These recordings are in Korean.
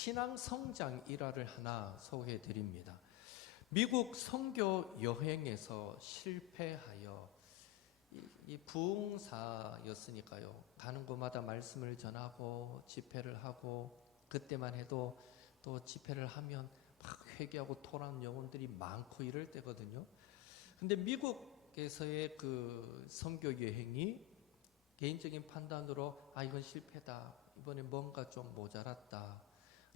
신앙 성장 일화를 하나 소개해 드립니다. 미국 선교 여행에서 실패하여 이 부흥사였으니까요. 가는 곳마다 말씀을 전하고 집회를 하고, 그때만 해도 또 집회를 하면 막 회개하고 돌아오는 영혼들이 많고 이럴 때거든요. 근데 미국에서의 그 선교 여행이 개인적인 판단으로 이건 실패다, 이번에 뭔가 좀 모자랐다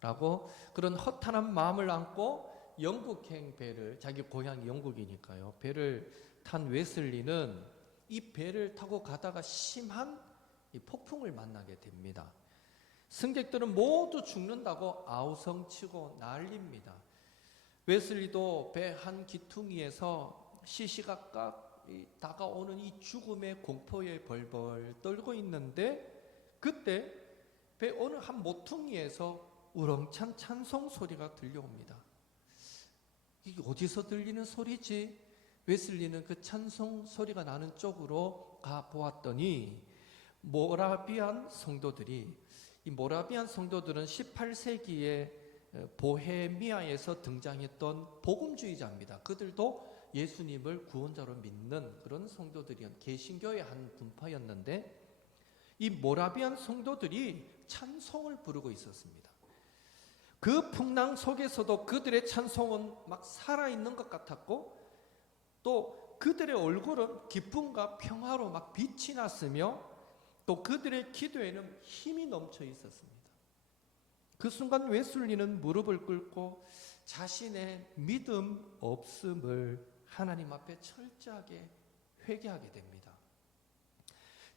라고 그런 허탄한 마음을 안고 영국행 배를, 자기 고향이 영국이니까요, 배를 탄 웨슬리는 이 배를 타고 가다가 심한 이 폭풍을 만나게 됩니다. 승객들은 모두 죽는다고 아우성치고 난립니다. 웨슬리도 배 한 기퉁이에서 시시각각 다가오는 이 죽음의 공포에 벌벌 떨고 있는데, 그때 배 어느 한 모퉁이에서 우렁찬 찬송 소리가 들려옵니다. 이게 어디서 들리는 소리지? 웨슬리는 그 찬송 소리가 나는 쪽으로 가 보았더니 모라비안 성도들이, 이 모라비안 성도들은 18세기에 보헤미아에서 등장했던 복음주의자입니다. 그들도 예수님을 구원자로 믿는 그런 성도들이었, 개신교의 한 분파였는데, 이 모라비안 성도들이 찬송을 부르고 있었습니다. 그 풍랑 속에서도 그들의 찬송은 막 살아있는 것 같았고, 또 그들의 얼굴은 기쁨과 평화로 막 빛이 났으며, 또 그들의 기도에는 힘이 넘쳐 있었습니다. 그 순간 웨슬리는 무릎을 꿇고 자신의 믿음 없음을 하나님 앞에 철저하게 회개하게 됩니다.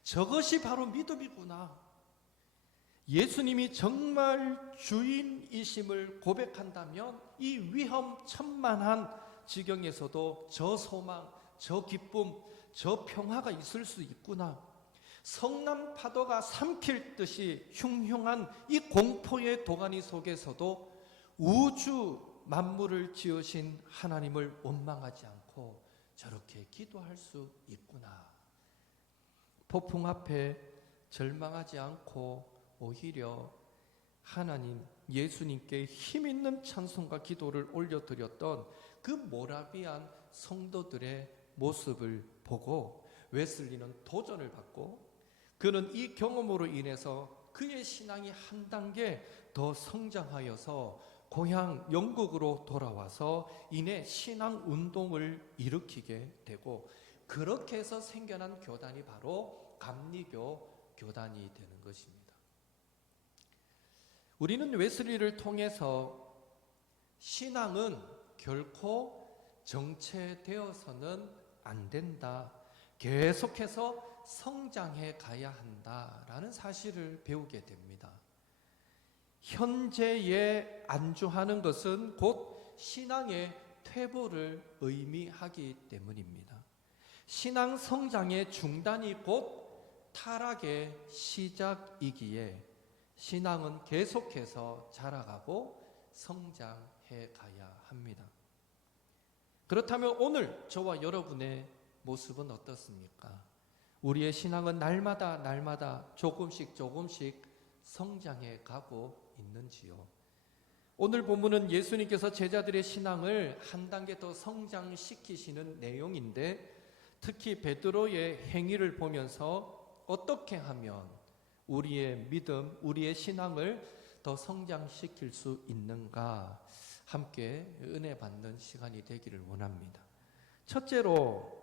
저것이 바로 믿음이구나. 예수님이 정말 주인이심을 고백한다면 이 위험천만한 지경에서도 저 소망, 저 기쁨, 저 평화가 있을 수 있구나. 성남 파도가 삼킬 듯이 흉흉한 이 공포의 도가니 속에서도 우주 만물을 지으신 하나님을 원망하지 않고 저렇게 기도할 수 있구나. 폭풍 앞에 절망하지 않고 오히려 하나님, 예수님께 힘있는 찬송과 기도를 올려드렸던 그 모라비안 성도들의 모습을 보고 웨슬리는 도전을 받고, 그는 이 경험으로 인해서 그의 신앙이 한 단계 더 성장하여서 고향 영국으로 돌아와서 이내 신앙 운동을 일으키게 되고, 그렇게 해서 생겨난 교단이 바로 감리교 교단이 되는 것입니다. 우리는 웨슬리를 통해서 신앙은 결코 정체되어서는 안 된다, 계속해서 성장해 가야 한다라는 사실을 배우게 됩니다. 현재에 안주하는 것은 곧 신앙의 퇴보를 의미하기 때문입니다. 신앙 성장의 중단이 곧 타락의 시작이기에 신앙은 계속해서 자라가고 성장해 가야 합니다. 그렇다면 오늘 저와 여러분의 모습은 어떻습니까? 우리의 신앙은 날마다 조금씩 성장해 가고 있는지요? 오늘 본문은 예수님께서 제자들의 신앙을 한 단계 더 성장시키시는 내용인데, 특히 베드로의 행위를 보면서 어떻게 하면 우리의 믿음, 우리의 신앙을 더 성장시킬 수 있는가, 함께 은혜 받는 시간이 되기를 원합니다. 첫째로,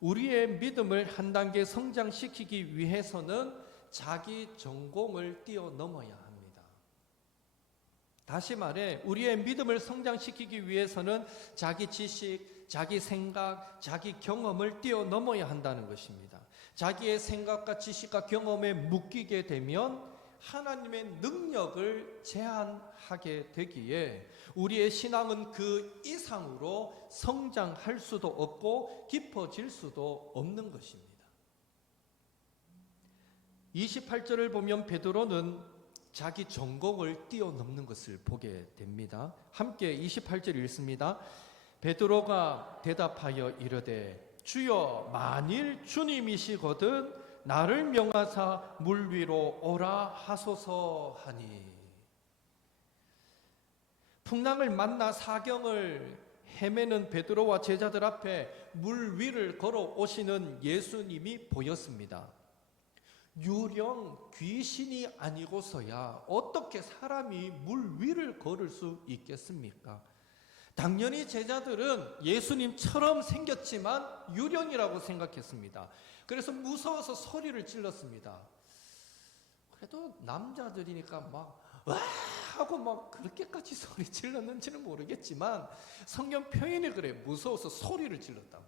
우리의 믿음을 한 단계 성장시키기 위해서는 자기 전공을 뛰어넘어야 합니다. 다시 말해, 우리의 믿음을 성장시키기 위해서는 자기 지식, 자기 생각, 자기 경험을 뛰어넘어야 한다는 것입니다. 자기의 생각과 지식과 경험에 묶이게 되면 하나님의 능력을 제한하게 되기에 우리의 신앙은 그 이상으로 성장할 수도 없고 깊어질 수도 없는 것입니다. 28절을 보면 베드로는 자기 전공을 뛰어넘는 것을 보게 됩니다. 함께 28절 읽습니다. 베드로가 대답하여 이르되 주여, 만일 주님이시거든 나를 명하사 물 위로 오라 하소서 하니. 풍랑을 만나 사경을 헤매는 베드로와 제자들 앞에 물 위를 걸어오시는 예수님이 보였습니다. 유령 귀신이 아니고서야 어떻게 사람이 물 위를 걸을 수 있겠습니까? 당연히 제자들은 예수님처럼 생겼지만 유령이라고 생각했습니다. 그래서 무서워서 소리를 질렀습니다. 그래도 남자들이니까 막 와 하고 막 그렇게까지 소리 질렀는지는 모르겠지만 성경 표현이 그래. 무서워서 소리를 질렀다고.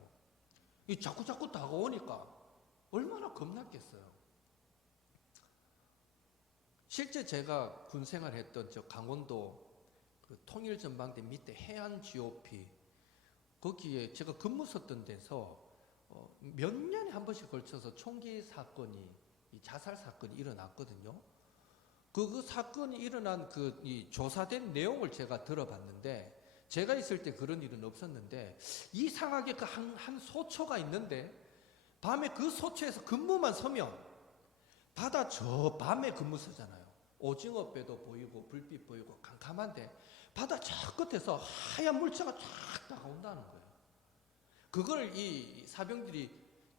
이 자꾸 다가오니까 얼마나 겁났겠어요. 실제 제가 군 생활했던 저 강원도 그 통일전망대 밑에 해안 GOP 거기에 제가 근무 썼던 데서 몇 년에 한 번씩 걸쳐서 총기 사건이, 자살 사건이 일어났거든요. 그 사건이 일어난 이 조사된 내용을 제가 들어봤는데, 제가 있을 때 그런 일은 없었는데 이상하게 그 한 소초가 있는데 밤에 그 소초에서 근무만 서면 바다 저 밤에 근무 서잖아요. 오징어 배도 보이고 불빛 보이고 캄캄한데 바다 저 끝에서 하얀 물체가 쫙 다가온다는 거예요. 그걸 이 사병들이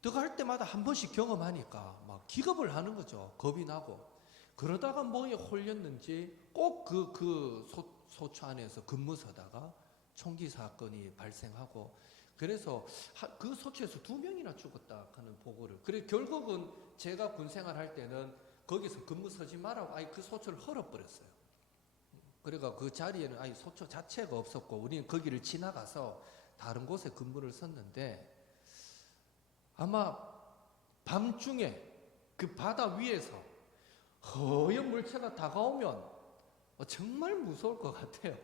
들어갈 때마다 한 번씩 경험하니까 막 기겁을 하는 거죠. 겁이 나고. 그러다가 뭐에 홀렸는지 꼭 그 소초 안에서 근무 서다가 총기 사건이 발생하고, 그래서 그 소초에서 2명이나 죽었다 하는 보고를. 그래 결국은 제가 군 생활할 때는 거기서 근무 서지 말라고 아예 그 소초를 헐어버렸어요. 그러니까 그 자리에는 아예 소초 자체가 없었고 우리는 거기를 지나가서 다른 곳에 근무를 섰는데, 아마 밤중에 그 바다 위에서 허연 물체가 다가오면 정말 무서울 것 같아요.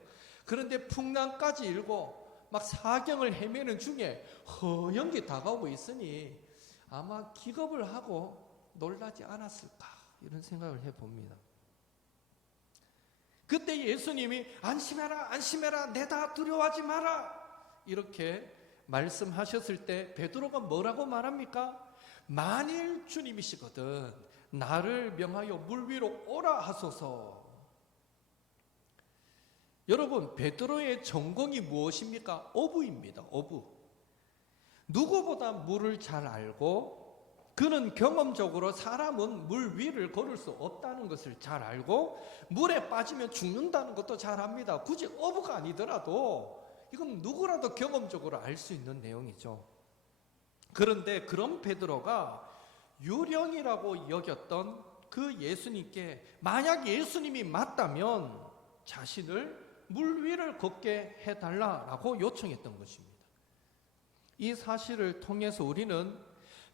그런데 풍랑까지 일고 막 사경을 헤매는 중에 허연 게 다가오고 있으니 아마 기겁을 하고 놀라지 않았을까, 이런 생각을 해봅니다. 그때 예수님이 안심해라 안심해라 내다 두려워하지 마라 이렇게 말씀하셨을 때 베드로가 뭐라고 말합니까? 만일 주님이시거든 나를 명하여 물 위로 오라 하소서. 여러분, 베드로의 전공이 무엇입니까? 어부입니다. 어부. 누구보다 물을 잘 알고, 그는 경험적으로 사람은 물 위를 걸을 수 없다는 것을 잘 알고 물에 빠지면 죽는다는 것도 잘 압니다. 굳이 어부가 아니더라도 이건 누구라도 경험적으로 알 수 있는 내용이죠. 그런데 그런 베드로가 유령이라고 여겼던 그 예수님께 만약 예수님이 맞다면 자신을 물 위를 걷게 해달라고 요청했던 것입니다. 이 사실을 통해서 우리는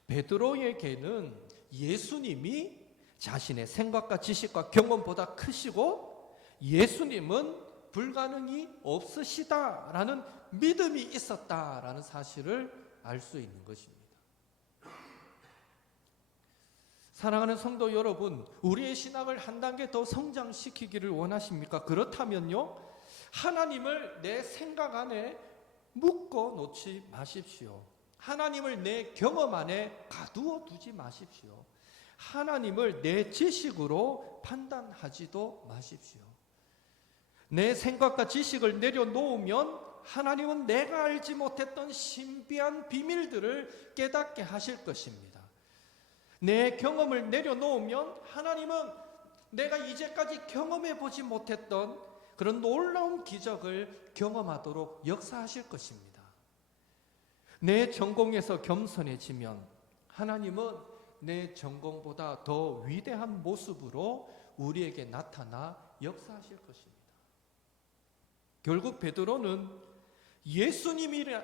베드로에게는 예수님이 자신의 생각과 지식과 경험보다 크시고 예수님은 불가능이 없으시다라는 믿음이 있었다라는 사실을 알 수 있는 것입니다. 사랑하는 성도 여러분, 우리의 신앙을 한 단계 더 성장시키기를 원하십니까? 그렇다면요, 하나님을 내 생각 안에 묶어 놓지 마십시오. 하나님을 내 경험 안에 가두어 두지 마십시오. 하나님을 내 지식으로 판단하지도 마십시오. 내 생각과 지식을 내려놓으면 하나님은 내가 알지 못했던 신비한 비밀들을 깨닫게 하실 것입니다. 내 경험을 내려놓으면 하나님은 내가 이제까지 경험해 보지 못했던 그런 놀라운 기적을 경험하도록 역사하실 것입니다. 내 전공에서 겸손해지면 하나님은 내 전공보다 더 위대한 모습으로 우리에게 나타나 역사하실 것입니다. 결국 베드로는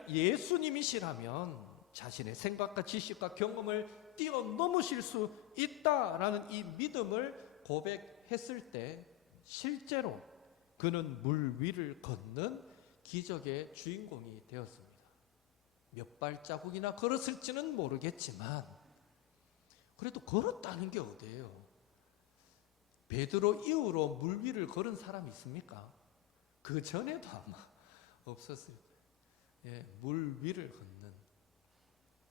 예수님이시라면 자신의 생각과 지식과 경험을 뛰어넘으실 수 있다라는 이 믿음을 고백했을 때 실제로 그는 물 위를 걷는 기적의 주인공이 되었습니다. 몇 발자국이나 걸었을지는 모르겠지만 그래도 걸었다는 게 어디예요? 베드로 이후로 물 위를 걸은 사람이 있습니까? 그 전에도 아마 없었을 거예요. 물 위를 걷는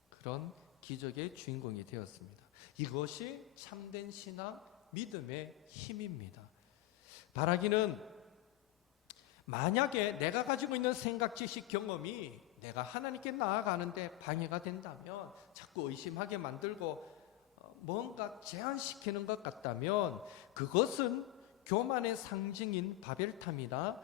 그런 기적의 주인공이 되었습니다. 이것이 참된 신앙, 믿음의 힘입니다. 바라기는 만약에 내가 가지고 있는 생각, 지식, 경험이 내가 하나님께 나아가는데 방해가 된다면, 자꾸 의심하게 만들고 뭔가 제한시키는 것 같다면, 그것은 교만의 상징인 바벨탑이나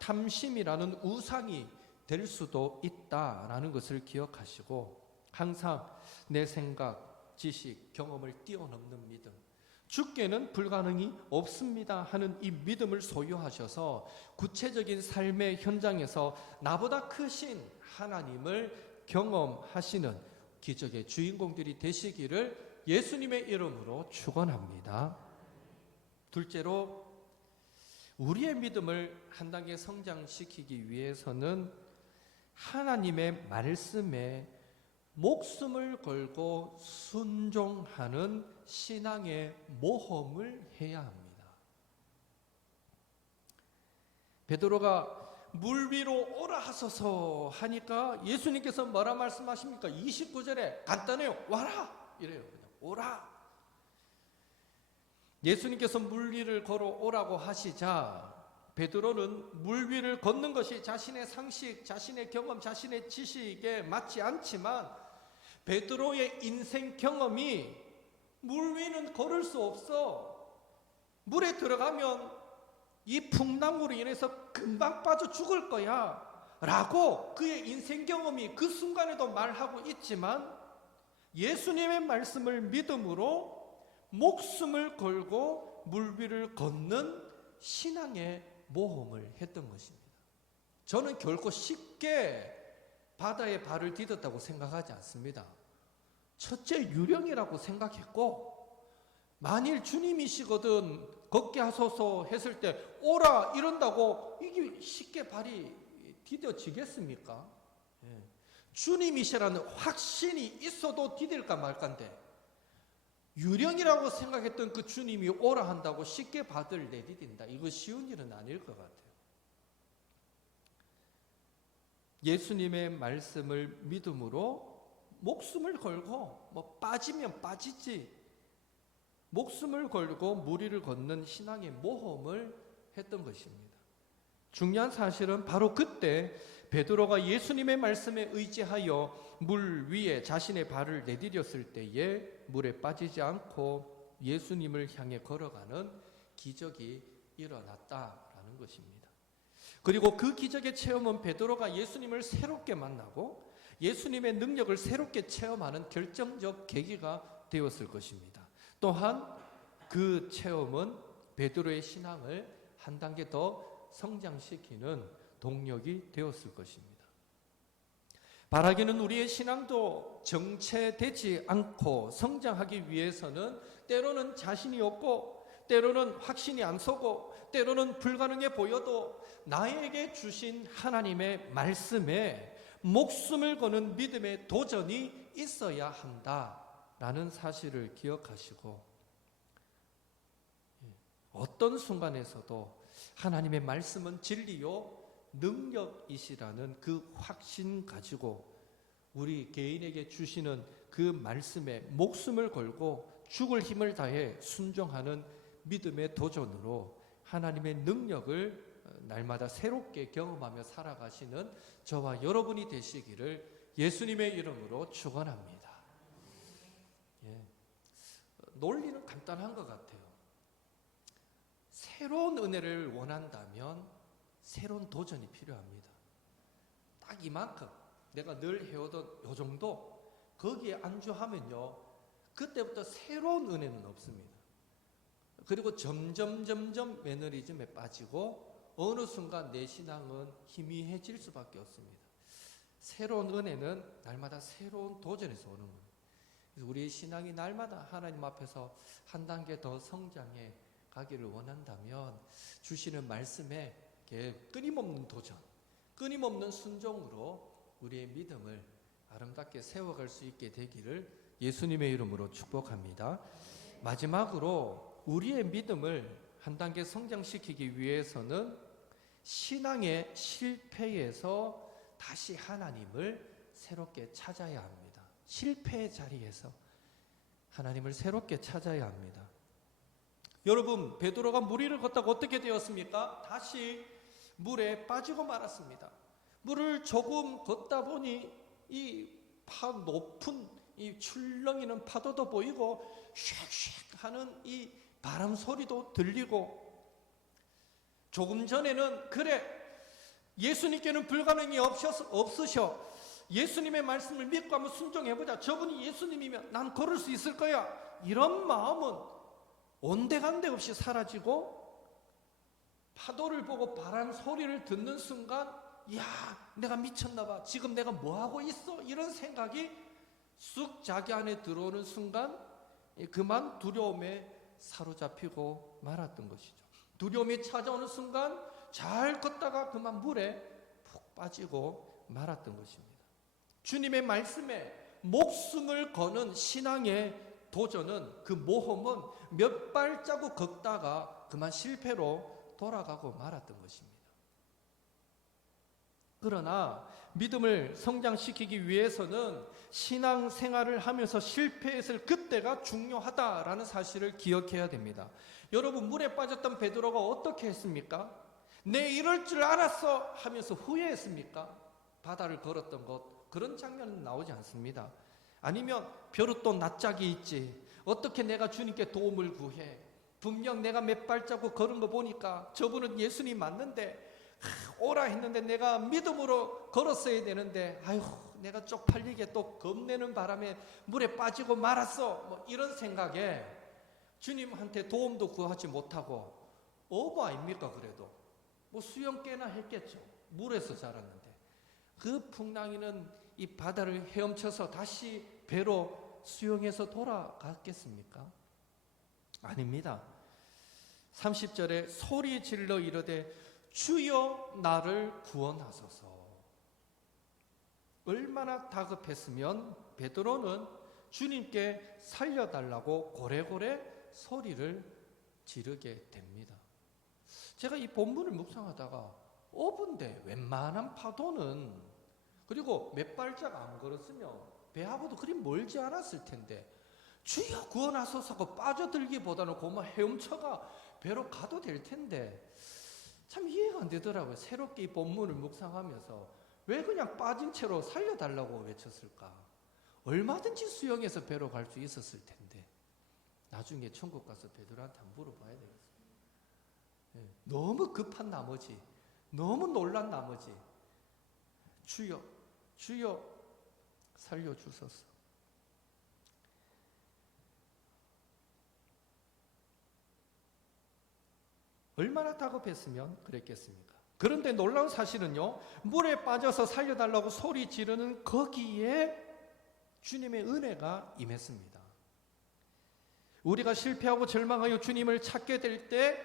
탐심이라는 우상이 될 수도 있다라는 것을 기억하시고, 항상 내 생각, 지식, 경험을 뛰어넘는 믿음, 주께는 불가능이 없습니다 하는 이 믿음을 소유하셔서 구체적인 삶의 현장에서 나보다 크신 하나님을 경험하시는 기적의 주인공들이 되시기를 예수님의 이름으로 축원합니다. 둘째로, 우리의 믿음을 한 단계 성장시키기 위해서는 하나님의 말씀에 목숨을 걸고 순종하는 신앙의 모험을 해야 합니다. 베드로가 물 위로 오라 하소서 하니까 예수님께서 뭐라 말씀하십니까? 29절에 간단해요. 와라! 이래요. 그냥 오라! 예수님께서 물 위를 걸어 오라고 하시자 베드로는 물 위를 걷는 것이 자신의 상식, 자신의 경험, 자신의 지식에 맞지 않지만 베드로의 인생 경험이 물 위는 걸을 수 없어. 물에 들어가면 이 풍랑으로 인해서 금방 빠져 죽을 거야 라고 그의 인생 경험이 그 순간에도 말하고 있지만, 예수님의 말씀을 믿음으로 목숨을 걸고 물 위를 걷는 신앙의 모험을 했던 것입니다. 저는 결코 쉽게 바다에 발을 디뎠다고 생각하지 않습니다. 첫째, 유령이라고 생각했고, 만일 주님이시거든 걷게 하소서 했을 때 오라 이런다고 이게 쉽게 발이 디뎌지겠습니까? 주님이시라는 확신이 있어도 디딜까 말까인데, 유령이라고 생각했던 그 주님이 오라 한다고 쉽게 발을 내디딘다, 이거 쉬운 일은 아닐 것 같아요. 예수님의 말씀을 믿음으로 목숨을 걸고, 빠지면 빠지지, 목숨을 걸고 무리를 걷는 신앙의 모험을 했던 것입니다. 중요한 사실은 바로 그때 베드로가 예수님의 말씀에 의지하여 물 위에 자신의 발을 내디뎠을 때에 물에 빠지지 않고 예수님을 향해 걸어가는 기적이 일어났다라는 것입니다. 그리고 그 기적의 체험은 베드로가 예수님을 새롭게 만나고 예수님의 능력을 새롭게 체험하는 결정적 계기가 되었을 것입니다. 또한 그 체험은 베드로의 신앙을 한 단계 더 성장시키는 동력이 되었을 것입니다. 바라기는 우리의 신앙도 정체되지 않고 성장하기 위해서는 때로는 자신이 없고, 때로는 확신이 안 서고, 때로는 불가능해 보여도 나에게 주신 하나님의 말씀에 목숨을 거는 믿음의 도전이 있어야 한다라는 사실을 기억하시고, 어떤 순간에서도 하나님의 말씀은 진리요 능력이시라는 그 확신 가지고 우리 개인에게 주시는 그 말씀에 목숨을 걸고 죽을 힘을 다해 순종하는 믿음의 도전으로 하나님의 능력을 날마다 새롭게 경험하며 살아가시는 저와 여러분이 되시기를 예수님의 이름으로 축원합니다. 논리는 간단한 것 같아요. 새로운 은혜를 원한다면 새로운 도전이 필요합니다. 딱 이만큼 내가 늘 해오던 요 정도, 거기에 안주하면요 그때부터 새로운 은혜는 없습니다. 그리고 점점 매너리즘에 빠지고 어느 순간 내 신앙은 희미해질 수밖에 없습니다. 새로운 은혜는 날마다 새로운 도전에서 오는 거예요. 그래서 우리의 신앙이 날마다 하나님 앞에서 한 단계 더 성장해 가기를 원한다면 주시는 말씀에 끊임없는 도전, 끊임없는 순종으로 우리의 믿음을 아름답게 세워갈 수 있게 되기를 예수님의 이름으로 축복합니다. 마지막으로 우리의 믿음을 한 단계 성장시키기 위해서는 신앙의 실패에서 다시 하나님을 새롭게 찾아야 합니다. 실패의 자리에서 하나님을 새롭게 찾아야 합니다. 여러분, 베드로가 무리를 걷다가 어떻게 되었습니까? 다시 물에 빠지고 말았습니다. 물을 조금 걷다 보니 이 높은 이 출렁이는 파도도 보이고 쉑쉑 하는 이 바람 소리도 들리고, 조금 전에는 그래 예수님께는 불가능이 없으셔, 예수님의 말씀을 믿고 한번 순종해보자, 저분이 예수님이면 난 걸을 수 있을 거야, 이런 마음은 온데간데 없이 사라지고, 파도를 보고 바람 소리를 듣는 순간 야 내가 미쳤나봐, 지금 내가 뭐하고 있어, 이런 생각이 쑥 자기 안에 들어오는 순간 그만 두려움에 사로잡히고 말았던 것이죠. 두려움이 찾아오는 순간 잘 걷다가 그만 물에 푹 빠지고 말았던 것입니다. 주님의 말씀에 목숨을 거는 신앙의 도전은, 그 모험은 몇 발자국 걷다가 그만 실패로 돌아가고 말았던 것입니다. 그러나 믿음을 성장시키기 위해서는 신앙생활을 하면서 실패했을 그때가 중요하다라는 사실을 기억해야 됩니다. 여러분, 물에 빠졌던 베드로가 어떻게 했습니까? 내 이럴 줄 알았어 하면서 후회했습니까? 바다를 걸었던 것, 그런 장면은 나오지 않습니다. 아니면 벼룩도 낯짝이 있지, 어떻게 내가 주님께 도움을 구해, 분명 내가 몇 발자국 걸은 거 보니까 저분은 예수님 맞는데 오라 했는데 내가 믿음으로 걸었어야 되는데 아휴 내가 쪽팔리게 또 겁내는 바람에 물에 빠지고 말았어, 뭐 이런 생각에 주님한테 도움도 구하지 못하고 어부 아닙니까? 그래도 뭐 수영 꽤나 했겠죠. 물에서 자랐는데 그 풍랑이는 이 바다를 헤엄쳐서 다시 배로 수영해서 돌아갔겠습니까? 아닙니다. 30절에 소리 질러 이르되 주여 나를 구원하소서. 얼마나 다급했으면 베드로는 주님께 살려달라고 고래고래 소리를 지르게 됩니다. 제가 이 본문을 묵상하다가 어부인데 웬만한 파도는, 그리고 몇 발짝 안 걸었으면 배하고도 그리 멀지 않았을 텐데 주여 구원하소서고 빠져들기보다는 고마 헤엄쳐가 배로 가도 될 텐데 참 이해가 안 되더라고요. 새롭게 이 본문을 묵상하면서 왜 그냥 빠진 채로 살려달라고 외쳤을까? 얼마든지 수영해서 배로 갈 수 있었을 텐데. 나중에 천국 가서 베드로한테 한번 물어봐야 되겠습니다. 너무 급한 나머지, 너무 놀란 나머지 주여 주여 살려주소서. 얼마나 다급했으면 그랬겠습니까? 그런데 놀라운 사실은요, 물에 빠져서 살려달라고 소리 지르는 거기에 주님의 은혜가 임했습니다. 우리가 실패하고 절망하여 주님을 찾게 될 때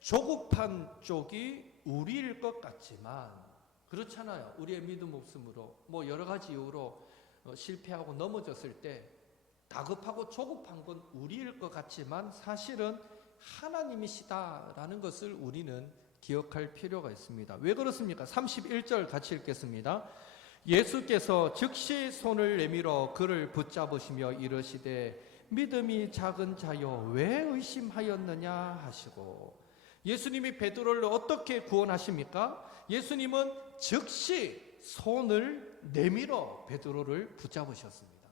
조급한 쪽이 우리일 것 같지만 그렇잖아요. 우리의 믿음 없음으로 뭐 여러 가지 이유로 실패하고 넘어졌을 때 다급하고 조급한 건 우리일 것 같지만 사실은 하나님이시다라는 것을 우리는 기억할 필요가 있습니다. 왜 그렇습니까? 31절 같이 읽겠습니다. 예수께서 즉시 손을 내밀어 그를 붙잡으시며 이르시되 믿음이 작은 자여 왜 의심하였느냐 하시고, 예수님이 베드로를 어떻게 구원하십니까? 예수님은 즉시 손을 내밀어 베드로를 붙잡으셨습니다.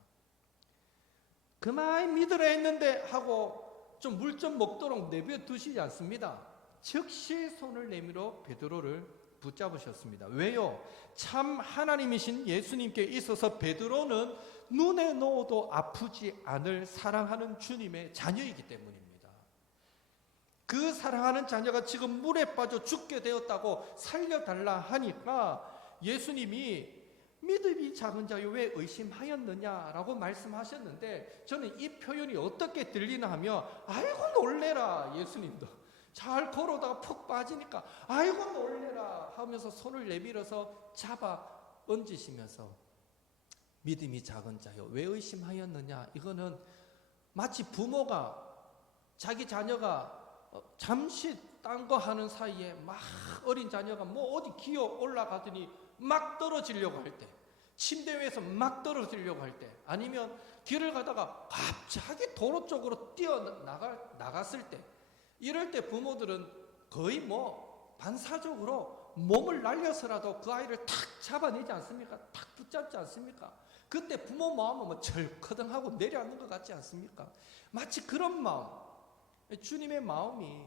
그만 믿으라 했는데 하고 좀 물 좀 먹도록 내버려 두시지 않습니다. 즉시 손을 내밀어 베드로를 붙잡으셨습니다. 왜요? 참 하나님이신 예수님께 있어서 베드로는 눈에 넣어도 아프지 않을 사랑하는 주님의 자녀이기 때문입니다. 그 사랑하는 자녀가 지금 물에 빠져 죽게 되었다고 살려달라 하니까 예수님이 믿음이 작은 자여 왜 의심하였느냐라고 말씀하셨는데, 저는 이 표현이 어떻게 들리나 하면 아이고 놀래라, 예수님도 잘 걸어다가 푹 빠지니까 아이고 놀래라 하면서 손을 내밀어서 잡아 얹으시면서 믿음이 작은 자여 왜 의심하였느냐, 이거는 마치 부모가 자기 자녀가 잠시 딴 거 하는 사이에 막 어린 자녀가 뭐 어디 기어 올라가더니 막 떨어지려고 할 때, 침대 위에서 막 떨어지려고 할 때, 아니면 길을 가다가 갑자기 도로 쪽으로 뛰어나갔을 때, 이럴 때 부모들은 거의 뭐 반사적으로 몸을 날려서라도 그 아이를 탁 잡아내지 않습니까? 탁 붙잡지 않습니까? 그때 부모 마음은 뭐 철커덩하고 내려앉는 것 같지 않습니까? 마치 그런 마음, 주님의 마음이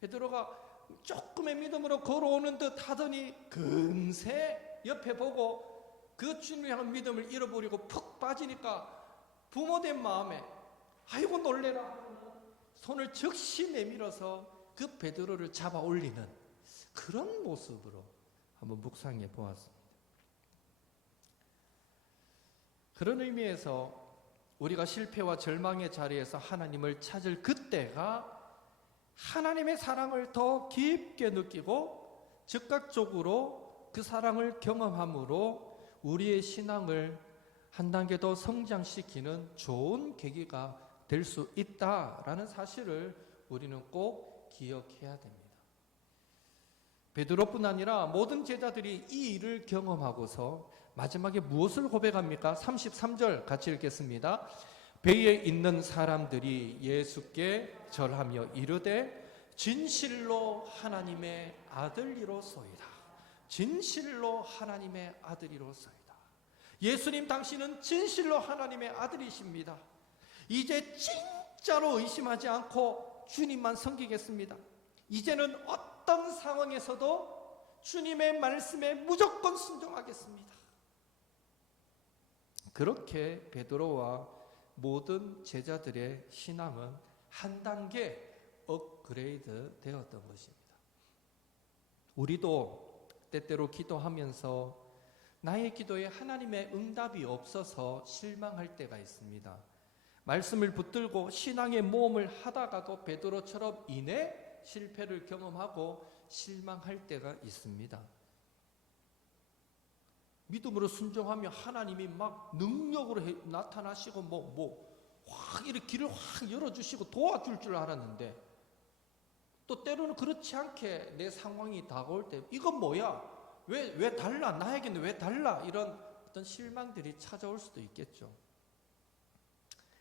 베드로가 조금의 믿음으로 걸어오는 듯 하더니 금세 옆에 보고 그 주님을 향한 믿음을 잃어버리고 푹 빠지니까 부모된 마음에 아이고 놀래라 손을 즉시 내밀어서 그 베드로를 잡아 올리는 그런 모습으로 한번 묵상해 보았습니다. 그런 의미에서 우리가 실패와 절망의 자리에서 하나님을 찾을 그때가 하나님의 사랑을 더 깊게 느끼고 즉각적으로 그 사랑을 경험함으로 우리의 신앙을 한 단계 더 성장시키는 좋은 계기가 될 수 있다라는 사실을 우리는 꼭 기억해야 됩니다. 베드로뿐 아니라 모든 제자들이 이 일을 경험하고서 마지막에 무엇을 고백합니까? 33절 같이 읽겠습니다. 배에 있는 사람들이 예수께 절하며 이르되 진실로 하나님의 아들이로소이다. 진실로 하나님의 아들이로소이다. 예수님 당신은 진실로 하나님의 아들이십니다. 이제 진짜로 의심하지 않고 주님만 섬기겠습니다. 이제는 어떤 상황에서도 주님의 말씀에 무조건 순종하겠습니다. 그렇게 베드로와 모든 제자들의 신앙은 한 단계 업그레이드 되었던 것입니다. 우리도 때때로 기도하면서 나의 기도에 하나님의 응답이 없어서 실망할 때가 있습니다. 말씀을 붙들고 신앙의 모험을 하다가도 베드로처럼 이내 실패를 경험하고 실망할 때가 있습니다. 믿음으로 순종하며 하나님이 막 능력으로 나타나시고 확 이렇게 길을 확 열어주시고 도와줄 줄 알았는데 또 때로는 그렇지 않게 내 상황이 다가올 때 이건 뭐야? 왜 달라? 나에게는 왜 달라? 이런 어떤 실망들이 찾아올 수도 있겠죠.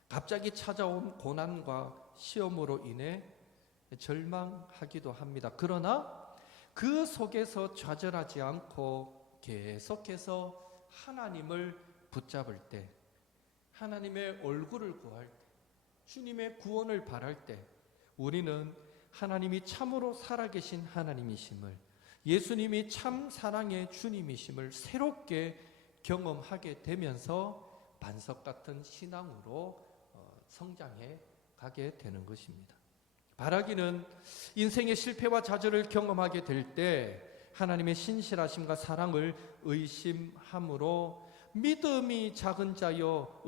갑자기 찾아온 고난과 시험으로 인해 절망하기도 합니다. 그러나 그 속에서 좌절하지 않고 계속해서 하나님을 붙잡을 때, 하나님의 얼굴을 구할 때, 주님의 구원을 바랄 때 우리는 하나님이 참으로 살아계신 하나님이심을, 예수님이 참 사랑의 주님이심을 새롭게 경험하게 되면서 반석 같은 신앙으로 성장해 가게 되는 것입니다. 바라기는 인생의 실패와 좌절을 경험하게 될 때 하나님의 신실하심과 사랑을 의심함으로 믿음이 작은 자여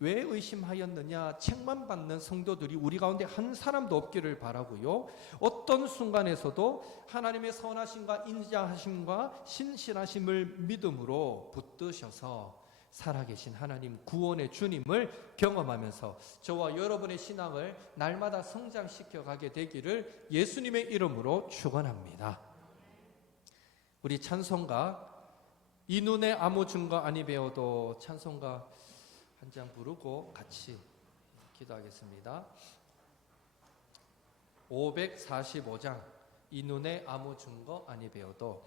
왜 의심하였느냐 책만 받는 성도들이 우리 가운데 한 사람도 없기를 바라고요. 어떤 순간에서도 하나님의 선하심과 인자하심과 신실하심을 믿음으로 붙드셔서 살아계신 하나님 구원의 주님을 경험하면서 저와 여러분의 신앙을 날마다 성장시켜 가게 되기를 예수님의 이름으로 축원합니다. 우리 찬송가 이 눈에 아무 증거 아니 배워도 찬송가 한 장 부르고 같이 기도하겠습니다. 545장 이 눈에 아무 증거 아니 배워도